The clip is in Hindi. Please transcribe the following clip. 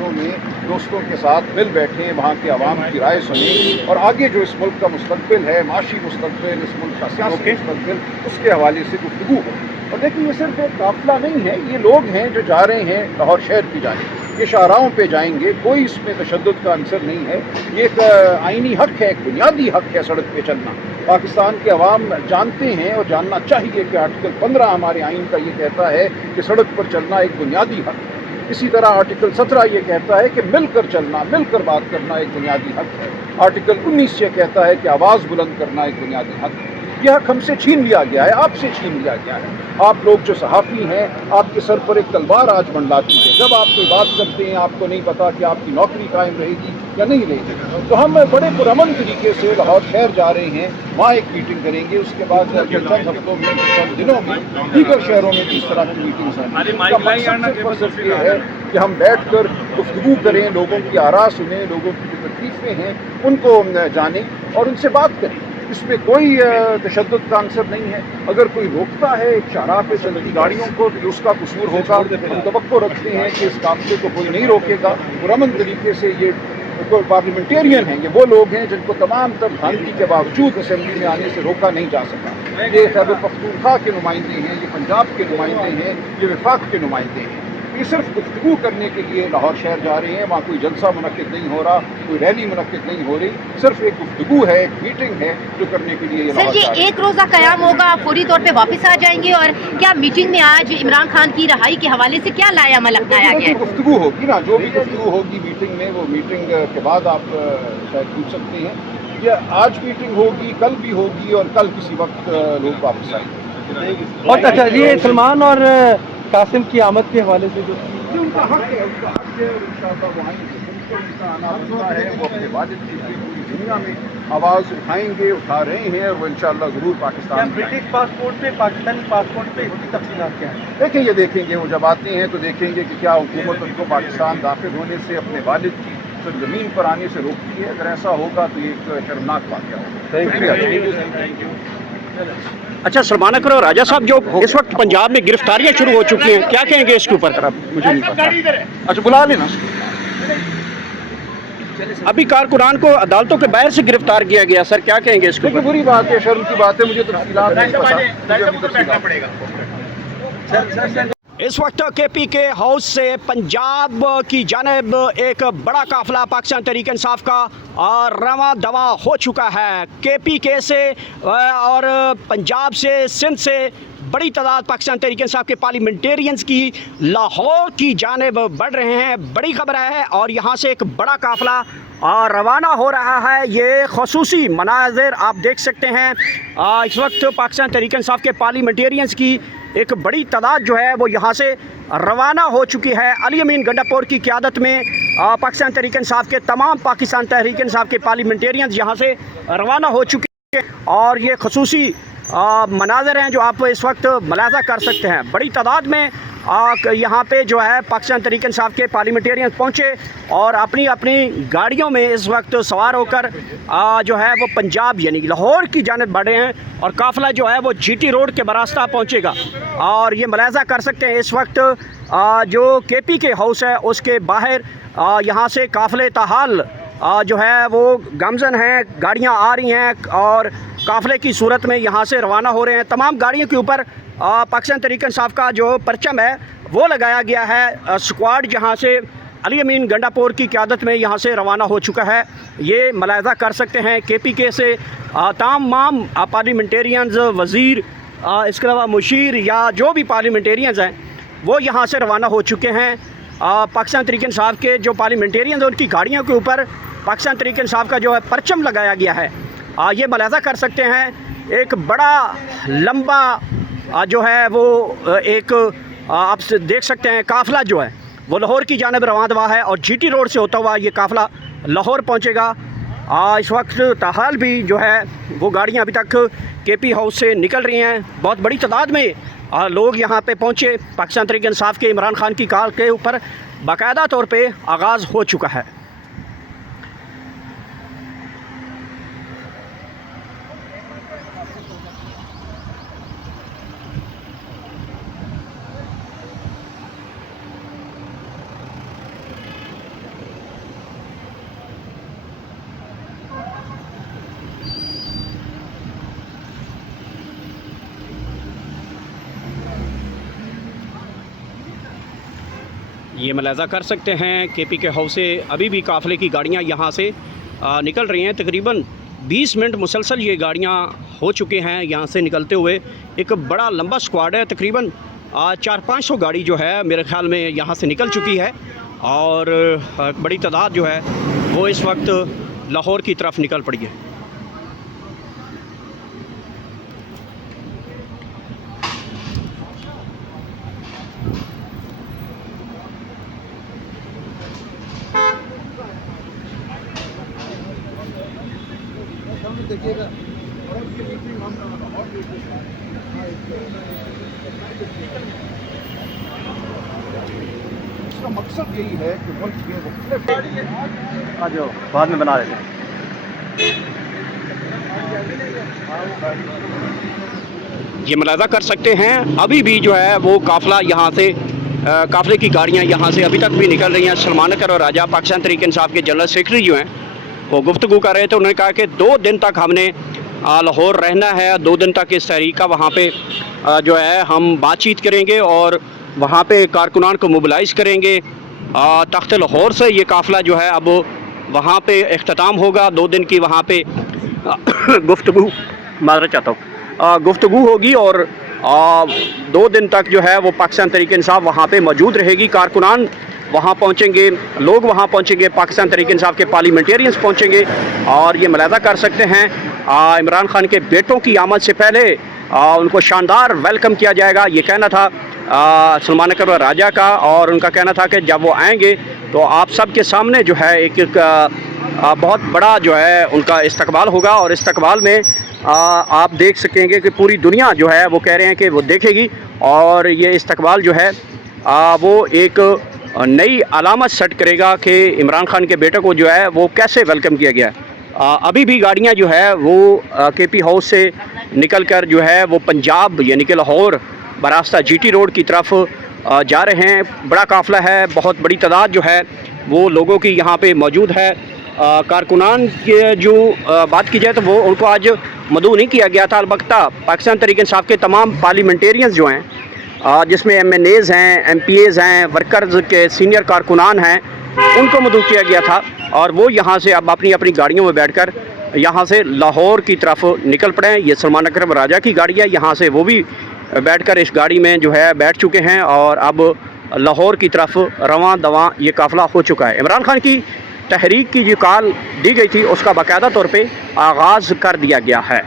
मजलिसों में दोस्तों के साथ मिल बैठें, वहाँ के अवाम की राय सुनें और आगे जो इस मुल्क का मुस्तकबिल है, माशी मुस्तकबिल, इस मुल्क का सियासी मुस्तकबिल, उसके हवाले से गुफ्तगू हो। और लेकिन ये सिर्फ एक काफिला नहीं है, ये लोग हैं जो जा रहे हैं लाहौर शहर की जानिब। ये शाहराहों पे जाएंगे, कोई इसमें तशद्दुद का अंसर नहीं है। ये एक आइनी हक है, एक बुनियादी हक है सड़क पे चलना। पाकिस्तान के अवाम जानते हैं और जानना चाहिए कि आर्टिकल 15 हमारे आइन का ये कहता है कि सड़क पर चलना एक बुनियादी हक है। इसी तरह आर्टिकल 17 ये कहता है कि मिलकर चलना, मिलकर बात करना एक बुनियादी हक है। आर्टिकल 19 ये कहता है कि आवाज़ बुलंद करना एक बुनियादी हक है। यह हक हमसे छीन लिया गया है, आपसे छीन लिया गया है। आप लोग जो सहाफ़ी हैं, आपके सर पर एक तलवार आज मंडलाती है। जब आप कोई बात करते हैं, आपको नहीं पता कि आपकी नौकरी कायम रहेगी या नहीं रहेगी। तो हम बड़े पुरअमन तरीके से लाहौर शहर जा रहे हैं, वहाँ एक मीटिंग करेंगे। उसके बाद चंद हफ्तों में, चंद दिनों में दीगर शहरों में भी इस तरह की मीटिंग्स होंगी। ये है कि हम बैठ कर गुफ्तगू करें, लोगों की आरा सुने, लोगों की जो तकलीफ़ें हैं उनको जानें और उनसे बात करें। इसमें कोई तशद्दुद का आंसर नहीं है। अगर कोई रोकता है एक शाहराह पे चलती गाड़ियों को तो उसका कसूर होगा। हम तवक्को रखते हैं कि इस काफिले को कोई नहीं रोकेगा। पुरअमन तरीके से ये पार्लियामेंटेरियन हैं, ये वो लोग हैं जिनको तमाम तर भ्रांति के बावजूद असेंबली में आने से रोका नहीं जा सका। ये खैबर पख्तूनख्वा के नुमाइंदे हैं, ये पंजाब के नुमाइंदे हैं, ये वफाक के नुमाइंदे हैं। ये सिर्फ गुफ्तगू करने के लिए लाहौर शहर जा रहे हैं। वहाँ कोई जलसा मुनक्किद नहीं हो रहा, कोई रैली मुनक्किद नहीं हो रही। सिर्फ एक गुफ्तगू है, एक मीटिंग है जो करने के लिए सर ये एक रोज़ा क़याम होगा, फौरी तौर पे वापस आ जाएंगे? और क्या मीटिंग में आज इमरान खान की रहाई के हवाले से क्या लाएअमल अपनाया गया है? गुफ्तगू होगी ना, जो भी गुफ्तगू होगी मीटिंग में, वो मीटिंग के बाद आप शायद पूछ सकते हैं। या आज मीटिंग होगी, कल भी होगी और कल किसी वक्त लोग वापस आएंगे। बहुत अच्छा। ये सलमान और कासिम की आमद के हवाले से जो उनका हक है, उनका हक है और इंशाअल्लाह वो आएंगे। उनको उनका आना बनता है, वो अपने वालिद की पूरी दुनिया में आवाज़ उठाएंगे, उठा रहे हैं और वो इंशाअल्लाह ज़रूर पाकिस्तान। ब्रिटिश पासपोर्ट पे, पाकिस्तानी पासपोर्ट पे इसकी तफसीलात क्या है? देखेंगे देखेंगे वो जब आते हैं तो देखेंगे कि क्या हुकूमत उनको पाकिस्तान दाखिल होने से, अपने वालिद की ज़मीन पर आने से रोकती है। अगर ऐसा होगा तो एक शर्मनाक वाक़या होगा। अच्छा, सलमान अकबर और राजा साहब जो इस वक्त पंजाब में गिरफ्तारियां शुरू हो चुकी हैं, क्या कहेंगे इसके ऊपर? मुझे नहीं पता। अच्छा, बुला लेना। अभी कारकुनान को अदालतों के बाहर से गिरफ्तार किया गया, सर क्या कहेंगे इसके देखिए, ऊपर? बुरी बात है, शर्म की बात है। मुझे तो तफसीलात नहीं पता। इस वक्त केपी के हाउस से पंजाब की जानिब एक बड़ा काफिला पाकिस्तान तहरीक इंसाफ का रवां दवा हो चुका है। केपी के से और पंजाब से, सिंध से बड़ी तादाद पाकिस्तान तहरीक इंसाफ के पार्लियामेंटेरियंस की लाहौर की जानिब बढ़ रहे हैं। बड़ी खबर है और यहाँ से एक बड़ा काफिला रवाना हो रहा है। ये खसूसी मनाज़िर आप देख सकते हैं। इस वक्त पाकिस्तान तहरीक इंसाफ के पार्लियामेंटेरियंस की एक बड़ी तादाद जो है वो यहाँ से रवाना हो चुकी है। अली अमीन गंडापुर की क़यादत में पाकिस्तान तहरीक इंसाफ के तमाम पाकिस्तान तहरीक इंसाफ के पार्लियामेंटेरियंस यहाँ से रवाना हो चुके हैं और ये खसूसी मनाज़िर हैं जो आप इस वक्त मुलाज़ा कर सकते हैं। बड़ी तादाद में यहाँ पे जो है पाकिस्तान तहरीक इंसाफ के पार्लियामेंटेरियंस पहुँचे और अपनी अपनी गाड़ियों में इस वक्त सवार होकर जो है वो पंजाब यानी लाहौर की जानिब बढ़े हैं और काफ़िला जो है वो जीटी रोड के बरास्ता पहुँचेगा। और ये मुलाज़ा कर सकते हैं इस वक्त जो केपी के हाउस है उसके बाहर यहाँ से काफ़िले ताहाल जो है वो गामजन हैं, गाड़ियाँ आ रही हैं और काफ़िले की सूरत में यहाँ से रवाना हो रहे हैं। तमाम गाड़ियों के ऊपर पाकिस्तान तहरीक इंसाफ का जो परचम है वो लगाया गया है। स्क्वाड जहाँ से अली अमीन गंडापुर की क़यादत में यहाँ से रवाना हो चुका है। ये मुलाज़ा कर सकते हैं केपी के से तमाम पार्लियामेंटेरियंस, वज़ीर, इसके अलावा मुशीर या जो भी पार्लियामेंटेरियंस हैं वो यहाँ से रवाना हो चुके हैं। पाकिस्तान तहरीक इंसाफ के जो पार्लियामेंटेरियंस हैं उनकी गाड़ियों के ऊपर पाकिस्तान तहरीक इंसाफ का जो है परचम लगाया गया है। ये मुलाज़ा कर सकते हैं एक बड़ा लंबा जो है वो एक आप देख सकते हैं काफ़िला जो है वो लाहौर की जानिब रवाना है और जीटी रोड से होता हुआ ये काफ़िला लाहौर पहुंचेगा। इस वक्त ताहाल भी जो है वो गाड़ियां अभी तक केपी हाउस से निकल रही हैं। बहुत बड़ी तादाद में लोग यहाँ पे पहुँचे। पाकिस्तान तहरीक इंसाफ के इमरान खान की कॉल के ऊपर बाकायदा तौर पे आगाज़ हो चुका है। ये मुलाज़ा कर सकते हैं केपी के हाउस से अभी भी काफ़िले की गाड़ियाँ यहाँ से निकल रही हैं। तकरीबन 20 मिनट मुसलसल ये गाड़ियाँ हो चुके हैं यहाँ से निकलते हुए। एक बड़ा लंबा स्क्वाड है, तकरीबन 400-500 गाड़ी जो है मेरे ख़्याल में यहाँ से निकल चुकी है और बड़ी तादाद जो है वो इस वक्त लाहौर की तरफ निकल पड़ी है। देखिएगा इसका मकसद यही है कि मुल्क के मुख्तलिफ आज बाद में बना देते हैं। ये मुलाज़ा कर सकते हैं अभी भी जो है वो काफ़िला यहाँ से काफ़िले की गाड़ियाँ यहाँ से अभी तक भी निकल रही हैं। सलमान अख्तर और राजा पाकिस्तान तहरीक इंसाफ के जनरल सेक्रेटरी जो हैं वो गुफ्तगू कर रहे थे। उन्होंने कहा कि 2 दिन तक हमने लाहौर रहना है, 2 दिन तक इस तहरीक का वहाँ पे जो है हम बातचीत करेंगे और वहाँ पे कारकुनान को मोबिलाइज़ करेंगे। तख्त लाहौर से ये काफ़िला जो है अब वहाँ पे इख्तिताम होगा। 2 दिन की वहाँ पे गुफ्तगू माज़रत चाहता हूँ गुफ्तगू होगी और 2 दिन तक जो है वो पाकिस्तान तहरीक इंसाफ वहाँ पे मौजूद रहेगी। कारकुनान वहाँ पहुँचेंगे, लोग वहाँ पहुँचेंगे, पाकिस्तान तहरीक इंसाफ के पार्लियामेंटेरियंस पहुँचेंगे और ये मुलाज़ा कर सकते हैं इमरान खान के बेटों की आमद से पहले उनको शानदार वेलकम किया जाएगा। ये कहना था सलमान अख्तर और राजा का और उनका कहना था कि जब वो आएंगे तो आप सब के सामने जो है एक बहुत बड़ा जो है उनका इस्तकबाल होगा और इस्तकबाल में आप देख सकेंगे कि पूरी दुनिया जो है वो कह रहे हैं कि वो देखेगी और ये इस्तकबाल जो है वो एक नई अलामत सेट करेगा कि इमरान खान के बेटे को जो है वो कैसे वेलकम किया गया है। अभी भी गाड़ियां जो है वो केपी हाउस से निकलकर जो है वो पंजाब यानी कि लाहौर बरास्ता जीटी रोड की तरफ जा रहे हैं। बड़ा काफ़िला है, बहुत बड़ी तादाद जो है वो लोगों की यहाँ पे मौजूद है। कारकुनान के जो बात की जाए तो वो उनको आज मदऊ नहीं किया गया था, अलबत्ता पाकिस्तान तहरीक इंसाफ के तमाम पार्लियामेंटेरियंस जो हैं जिसमें MNAs हैं, MPAs हैं, वर्कर्स के सीनियर कारकुनान हैं, उनको मदऊ किया गया था और वो यहाँ से अब अपनी अपनी गाड़ियों में बैठकर यहाँ से लाहौर की तरफ निकल पड़े हैं। ये सलमान अख्तर राजा की गाड़ी है, यहाँ से वो भी बैठकर इस गाड़ी में जो है बैठ चुके हैं और अब लाहौर की तरफ रवां दवां ये काफ़िला हो चुका है। इमरान खान की तहरीक की जो कॉल दी गई थी उसका बाकायदा तौर पे आगाज़ कर दिया गया है।